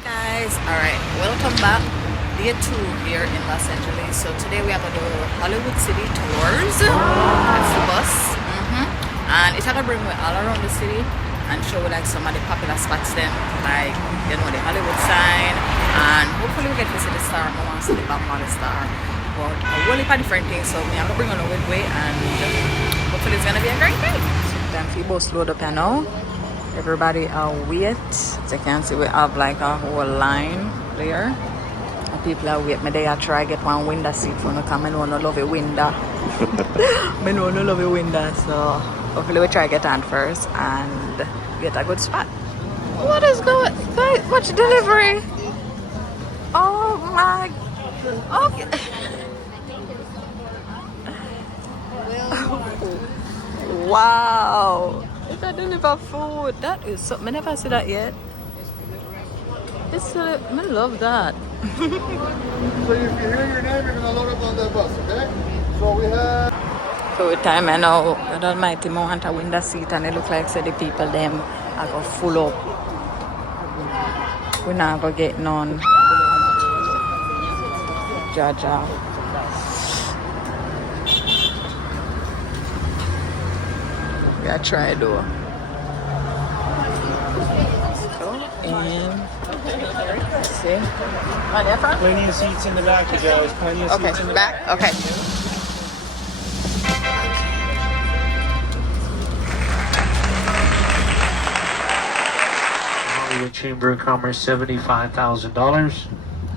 Guys, alright, welcome back. Day 2 here in Los Angeles. So today we are going to do Hollywood City tours. That's the bus. And it's gonna bring me all around the city and show like some of the popular spots them, like the Hollywood sign, and hopefully we get to see the star. I want to see the Bob Marley star. But a whole heap of different things, so I'm gonna bring on a way and hopefully it's gonna be a great day. Then people load up here now. Everybody are wait. As you can see, we have like a whole line there. And people are wait. Me there try get one window seat for me because I know I love a window. I know I love a window, so hopefully we try get on first and get a good spot. What is going? Guys, watch delivery. Oh my. Okay. Wow. They deliver food. That is something. I never see that yet. It's I love that. So if you hear your name, you're gonna load up on that bus, okay? So we have. So with time I know God Almighty I want a window seat and it look like so the people them are go full up. We're not gonna get none. Jaja. We are trying to do. Let's see. Plenty of seats in the back, you guys. Plenty of seats in the back. Okay. Hollywood Chamber of Commerce, $75,000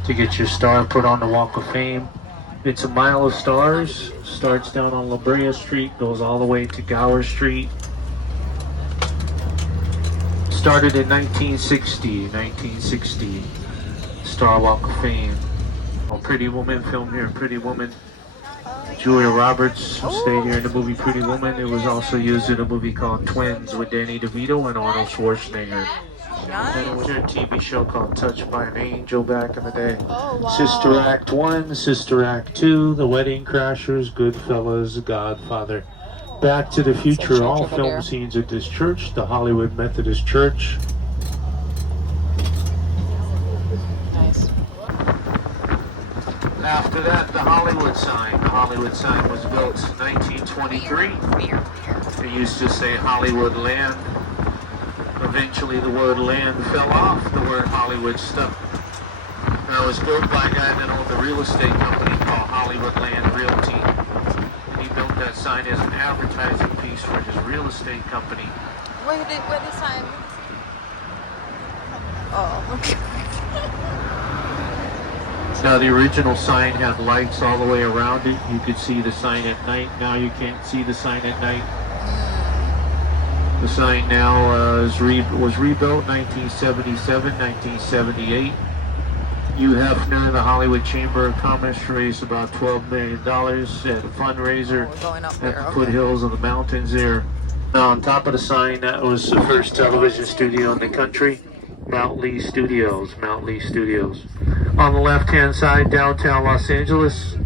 to get your star put on the Walk of Fame. It's a mile of stars. Starts down on La Brea Street, goes all the way to Gower Street. Started in 1960. Star Walk of Fame. Oh, Pretty Woman, filmed here in Pretty Woman. Julia Roberts stayed here in the movie Pretty Woman. It was also used in a movie called Twins with Danny DeVito and Arnold Schwarzenegger. And it was a TV show called Touched by an Angel back in the day. Oh, wow. Sister Act 1, Sister Act 2, The Wedding Crashers, Goodfellas, Godfather. Back to the Future, all film scenes at this church, the Hollywood Methodist Church. Nice. After that, the Hollywood sign. The Hollywood sign was built in 1923. It used to say Hollywood Land. Eventually the word land fell off, the word Hollywood stuck. And it was built by a guy that owned a real estate company called Hollywood Land Realty. And he built that sign as an advertising piece for his real estate company. Where the sign? Oh, okay. Now the original sign had lights all the way around it. You could see the sign at night. Now you can't see the sign at night. The sign now was rebuilt 1977, 1978. Hugh Hefner, the Hollywood Chamber of Commerce, raised about $12 million at a fundraiser at the foothills of the mountains there. Now on top of the sign, that was the first television studio in the country, Mount Lee Studios. On the left-hand side, downtown Los Angeles,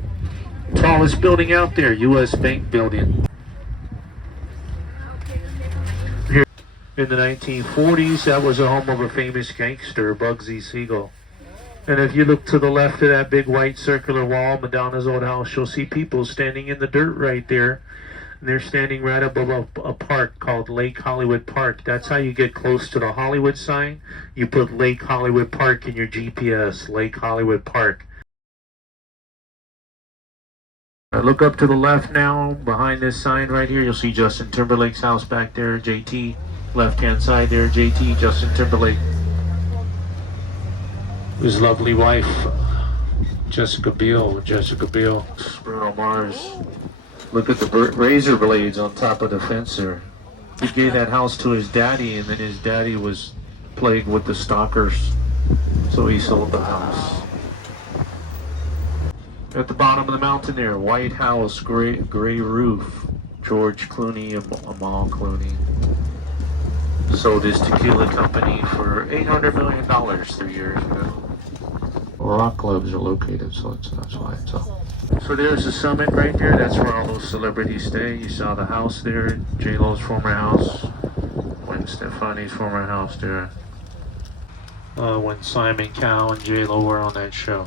tallest building out there, U.S. Bank Building. In the 1940s, that was the home of a famous gangster, Bugsy Siegel. And if you look to the left of that big white circular wall, Madonna's old house, you'll see people standing in the dirt right there. And they're standing right above a park called Lake Hollywood Park. That's how you get close to the Hollywood sign. You put Lake Hollywood Park in your GPS, Lake Hollywood Park. Look up to the left now, behind this sign right here, you'll see Justin Timberlake's house back there, JT. Left-hand side there, JT, Justin Timberlake. His lovely wife, Jessica Biel. Bruno Mars. Look at the razor blades on top of the fence there. He gave that house to his daddy, and then his daddy was plagued with the stalkers, so he sold the house. At the bottom of the mountain there, White House, gray roof. George Clooney, Amal Clooney. Sold his tequila company for $800 million 3 years ago. Rock clubs are located, so that's why it's up. So there's the summit right there. That's where all those celebrities stay. You saw the house there, J-Lo's former house, Gwen Stefani's former house there. when Simon Cowell and J-Lo were on that show.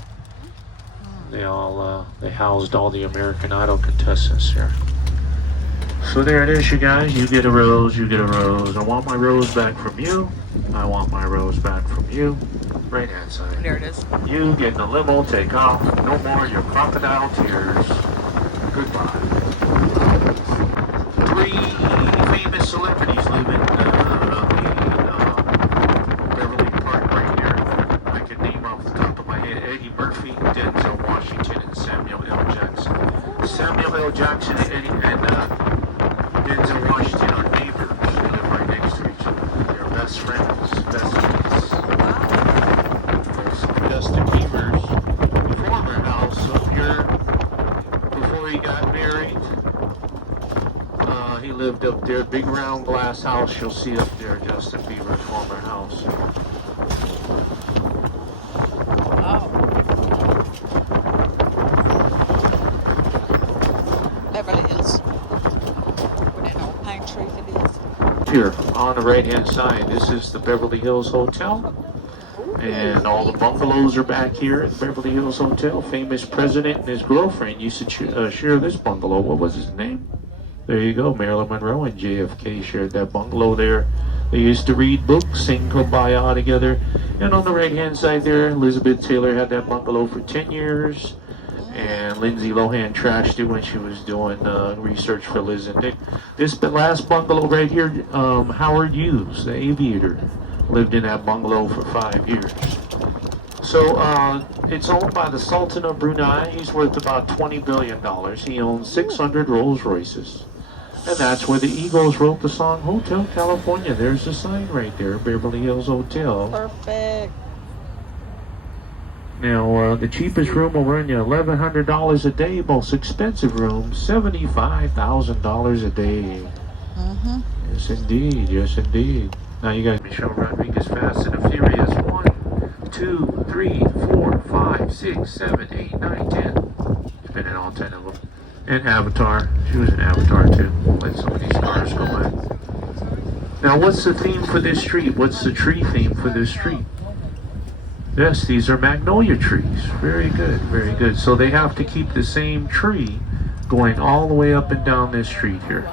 They housed all the American Idol contestants here. So there it is, you guys. You get a rose, you get a rose. I want my rose back from you. I want my rose back from you. Right hand side. There it is. You get in the limo, take off. No more your crocodile tears. Goodbye. 3 famous celebrities live in Beverly Park right here. I can name off the top of my head Eddie Murphy, Denzel Washington, and Samuel L. Jackson. Samuel L. Jackson and Denzel Washington are neighbors. They live right next to each other. They're best friends, besties. Justin Bieber's former house up here before he got married. He lived up there, big round glass house. You'll see up there Justin Bieber's former house. Wow. Beverly Hills. We don't know what pine tree it is. Here on the right hand side, this is the Beverly Hills Hotel. And all the bungalows are back here at Beverly Hills Hotel. Famous president and his girlfriend used to share this bungalow. What was his name? There you go. Marilyn Monroe and JFK shared that bungalow there. They used to read books, sing kumbaya together. And on the right-hand side there, Elizabeth Taylor had that bungalow for 10 years. And Lindsay Lohan trashed it when she was doing research for Liz and Dick. This last bungalow right here, Howard Hughes, the aviator, lived in that bungalow for 5 years. So it's owned by the Sultan of Brunei. He's worth about $20 billion. He owns 600 Rolls Royces. And that's where the Eagles wrote the song Hotel California. There's the sign right there, Beverly Hills Hotel. Perfect. Now, the cheapest room will run you $1,100 a day. Most expensive room, $75,000 a day. Mm-hmm. Yes, indeed. Yes, indeed. Now you got Michelle Rodriguez, Fast and the Furious. 1, 2, 3, 4, 5, 6, 7, 8, 9, 10. She's been in all 10 of them. And Avatar. She was in Avatar too. Let some of these cars go by. Now what's the theme for this street? What's the tree theme for this street? Yes, these are magnolia trees. Very good, very good. So they have to keep the same tree going all the way up and down this street here.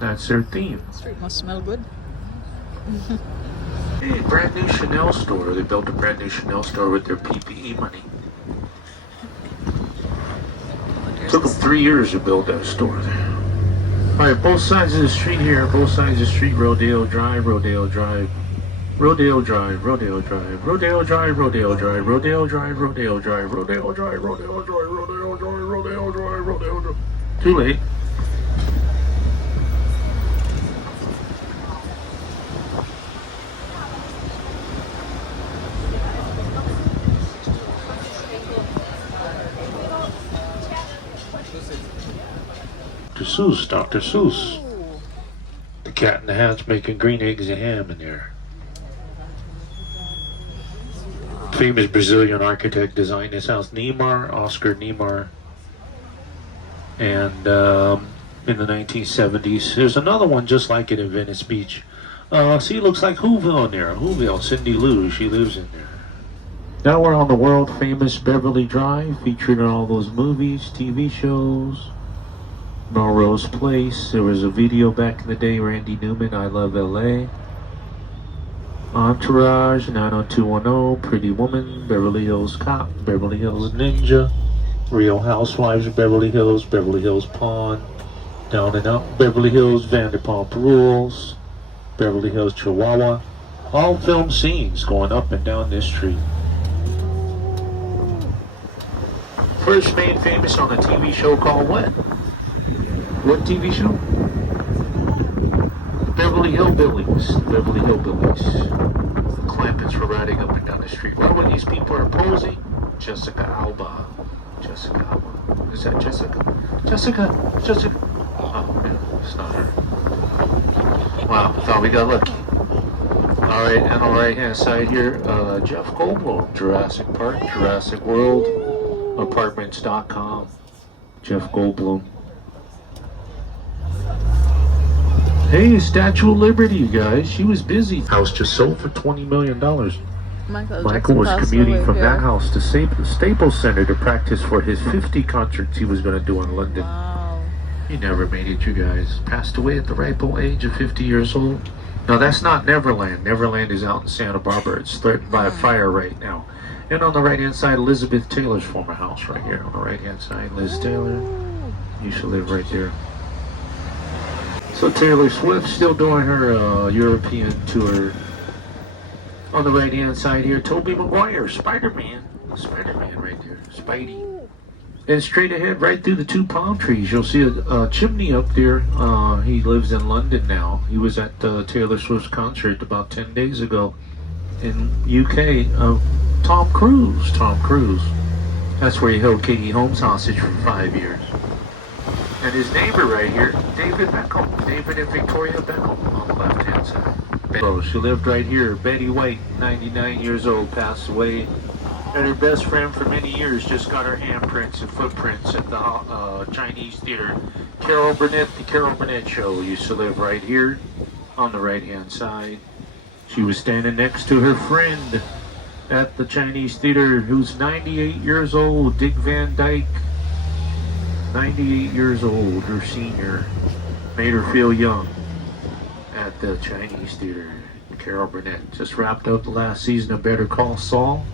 That's their theme. The street must smell good. Hey, brand new Chanel store. They built a brand new Chanel store with their PPE money. Took them 3 years to build that store there. Alright, both sides of the street here, both sides of the street, Rodeo Drive, Rodeo Drive, Rodeo Drive, Rodeo Drive, Rodeo Drive, Rodeo Drive, Rodeo Drive, Rodeo Drive, Rodeo Drive, Rodeo Drive, Rodeo Drive, Rodeo Drive, Rodeo Drive. Too late. Seuss, Dr. Seuss. The Cat in the Hat's making green eggs and ham in there. Famous Brazilian architect designed this house, Niemeyer, Oscar Niemeyer. And in the 1970s, there's another one just like it in Venice Beach. See, it looks like Whoville in there. Whoville, Cindy Lou, she lives in there. Now we're on the world famous Beverly Drive, featured in all those movies, TV shows. Melrose Place. There was a video back in the day, Randy Newman, I Love LA. Entourage, 90210, Pretty Woman, Beverly Hills Cop, Beverly Hills Ninja, Real Housewives of Beverly Hills Pawn, Down and Out, Beverly Hills Vanderpump Rules, Beverly Hills Chihuahua. All film scenes going up and down this street. First made famous on a TV show called what? What TV show? Beverly Hillbillies. Beverly Hillbillies. The Clampets were riding up and down the street. What were these people are posing? Jessica Alba. Jessica Alba. Is that Jessica? Jessica. Oh, no, it's not her. Wow, thought we got lucky. Alright, and on the right hand side here, Jeff Goldblum, Jurassic Park, Jurassic World, Apartments.com. Jeff Goldblum. Hey, Statue of Liberty, you guys. She was busy. House just sold for $20 million. Michael was commuting from that house to Staples Center to practice for his 50 concerts he was going to do in London. Wow. He never made it, you guys. Passed away at the ripe old age of 50 years old. No, that's not Neverland. Neverland is out in Santa Barbara. It's threatened by a fire right now. And on the right-hand side, Elizabeth Taylor's former house right here. On the right-hand side, Liz Taylor used to live right there. So Taylor Swift still doing her European tour. On the right-hand side here, Tobey Maguire, Spider-Man. Spider-Man right there, Spidey. And straight ahead, right through the two palm trees, you'll see a chimney up there. He lives in London now. He was at Taylor Swift's concert about 10 days ago in UK. Tom Cruise. That's where he held Katie Holmes hostage for 5 years. And his neighbor right here, David Beckham. David and Victoria Beckham on the left-hand side. She lived right here. Betty White, 99 years old, passed away. And her best friend for many years just got her handprints and footprints at the Chinese theater. Carol Burnett, the Carol Burnett Show, used to live right here on the right-hand side. She was standing next to her friend at the Chinese theater who's 98 years old, Dick Van Dyke. 98 years old, her senior. Made her feel young at the Chinese theater. Carol Burnett just wrapped up the last season of Better Call Saul.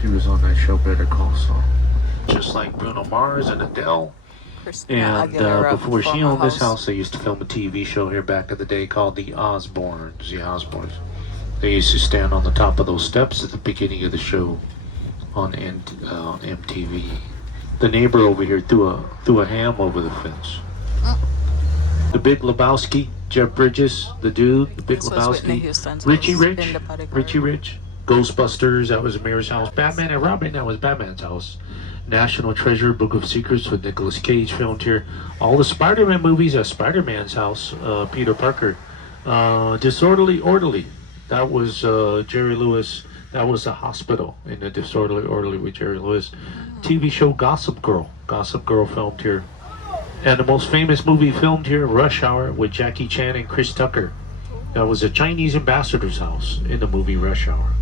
She was on that show, Better Call Saul. Just like Bruno Mars and Adele. And before she owned this house, they used to film a TV show here back in the day called The Osbournes. The Osbournes. They used to stand on the top of those steps at the beginning of the show on MTV. The neighbor over here threw a ham over the fence. The Big Lebowski, Jeff Bridges, the dude, the Big Lebowski, Richie Rich, Ghostbusters, that was Amir's house, Batman and Robin, that was Batman's house, National Treasure, Book of Secrets with Nicolas Cage filmed here, all the Spider-Man movies at Spider-Man's house, Peter Parker, Disorderly Orderly, that was Jerry Lewis, that was the hospital in the Disorderly Orderly with Jerry Lewis, TV show Gossip Girl filmed here. And the most famous movie filmed here, Rush Hour, with Jackie Chan and Chris Tucker. That was a Chinese ambassador's house in the movie Rush Hour.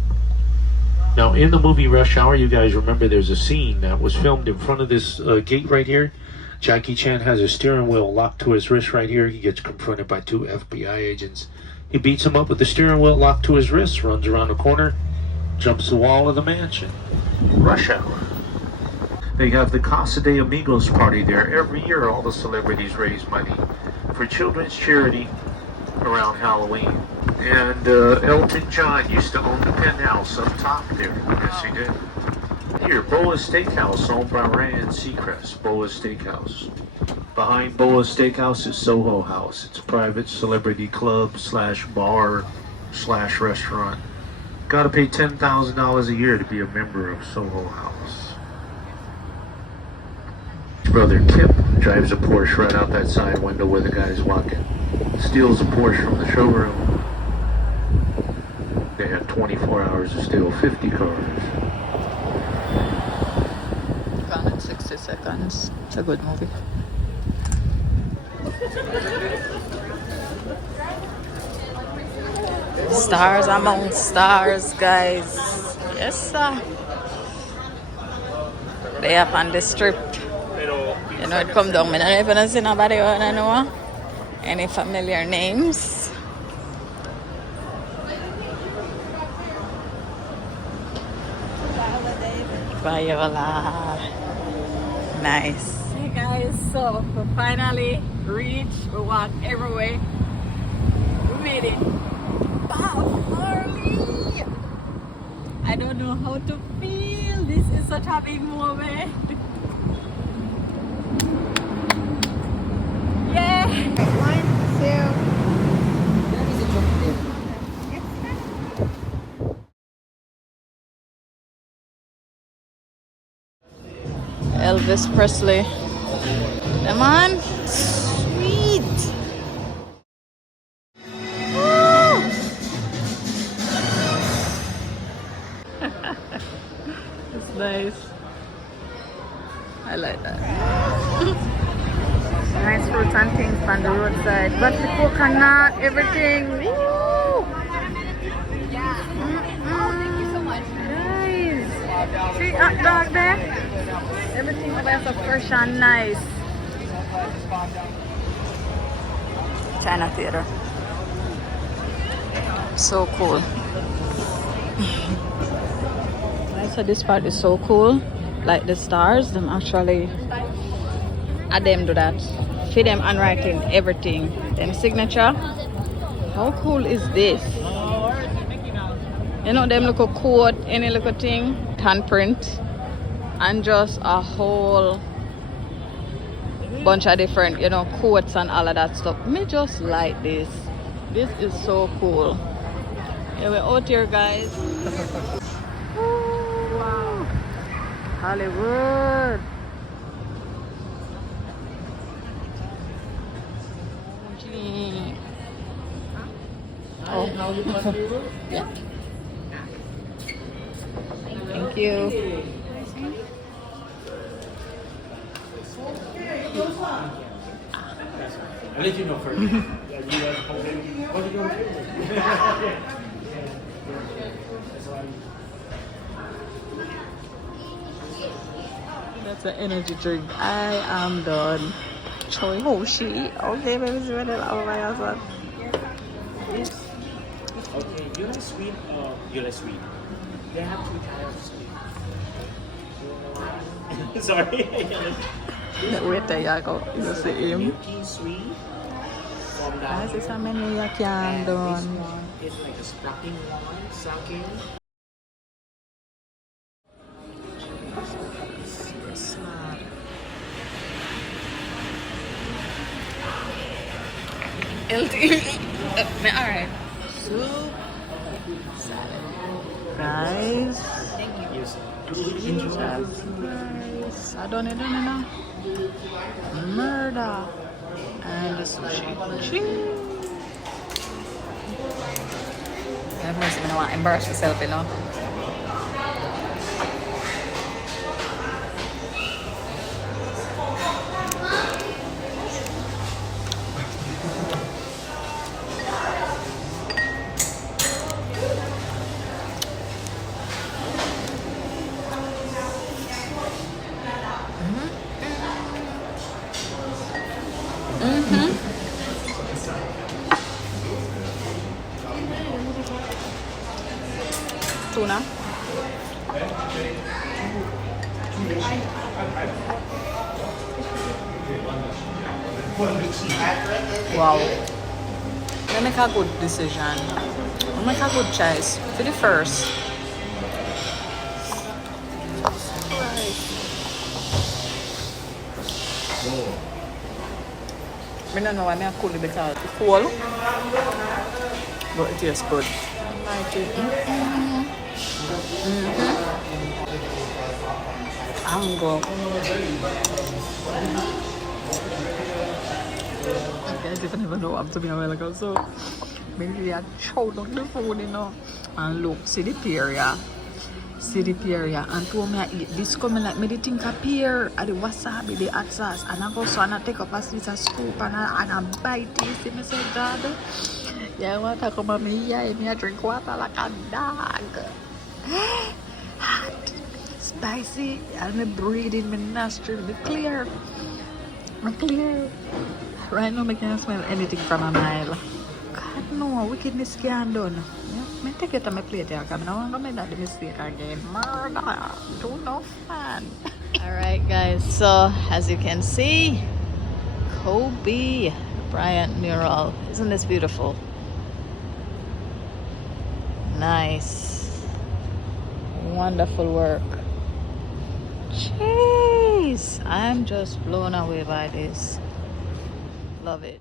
Now, in the movie Rush Hour, you guys remember there's a scene that was filmed in front of this gate right here. Jackie Chan has a steering wheel locked to his wrist right here. He gets confronted by 2 FBI agents. He beats him up with the steering wheel locked to his wrist, runs around the corner, jumps the wall of the mansion. Rush Hour. They have the Casa de Amigos party there. Every year, all the celebrities raise money for children's charity around Halloween. And Elton John used to own the penthouse up top there. Yes, he did. Here, Boa's Steakhouse, owned by Ryan Seacrest. Boa's Steakhouse. Behind Boa's Steakhouse is Soho House. It's a private celebrity club / bar / restaurant. Got to pay $10,000 a year to be a member of Soho House. Brother Kip drives a Porsche right out that side window where the guy's walking. Steals a Porsche from the showroom. They had 24 hours to steal 50 cars. Gone in 60 seconds. It's a good movie. Stars among stars, guys. Yes, sir. They up on the strip. You know, it come down. I don't even see nobody I know any familiar names. Viola. Nice. Hey guys, so we finally reached. We walked everywhere. We made it. Wow, Marley! I don't know how to feel. This is such a big moment. Yeah. 1, 2. Elvis Presley. Come on. Sweet. Woo. It's nice. I like that. Nice fruits and things on the roadside. But the coconut, everything. Woo. hot dog there. Everything over here so fresh and nice. China Theater. So cool. So this part is so cool. Like the stars, them actually them do that. Feed them handwriting everything. Them signature. How cool is this? You know them little code, any little thing, handprint, and just a whole bunch of different, you know, quotes and all of that stuff. Me just like this. This is so cool. Yeah, we're out here, guys. Wow. Hollywood. Oh. Yeah. Thank you. I'll let you know first. That's an energy drink. I am done. Choi ho shi. Okay, baby, see what I my husband. Okay, you like sweet? You like sweet? They have two types of sweet. Sorry. Wait there, you go. You see him. Milky sweet. From that. This is how many you can do. This one is like a sparkling one, sake. Alright. Soup. Rice. Yes. Rice. I don't know. Murder. And the sushi. I must have want to embarrass myself, you know. Tuna. Wow. They make a good decision. They make a good choice for the first. I don't know why I'm cool because it's cool, but it tastes good. I like it. I'm good. Guys, if I never know I'm to be a while ago, so maybe I chowed on the food, you know. And look, see the pear, yeah. See the pear, yeah. And told me I eat this coming like me the think of pear, and the wasabi, the hot sauce, and I go so and I take up a little scoop and I bite it. See me say, God, yeah, I want to come at me, yeah, me I drink water like a dog. Hot, spicy, and me breathe in my nostril, me clear. Right now I can't smell anything from a mile. God no, wickedness can't done. Yeah, me take it to my plate here, because I don't want to make that mistake again. Murder, do no fun. Alright guys, so as you can see, Kobe Bryant Mural. Isn't this beautiful? Nice. Wonderful work. Jeez, I'm just blown away by this. Love it.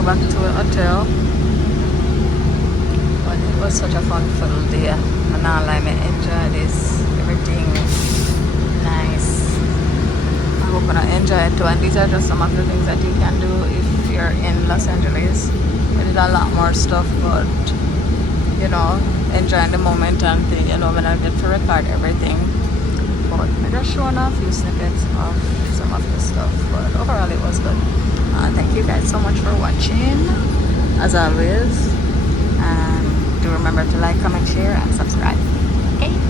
Back to a hotel was such a fun full day. And now I enjoy this. Everything nice. I hope you enjoy it too. And these are just some of the things that you can do if you're in Los Angeles. We did a lot more stuff, but you know, enjoying the moment and thing, you know, when I get to record everything. But I just showing a few snippets of some of the stuff. But overall it was good. Thank you guys so much for watching, as always. And do remember to like, comment, share, and subscribe. Okay?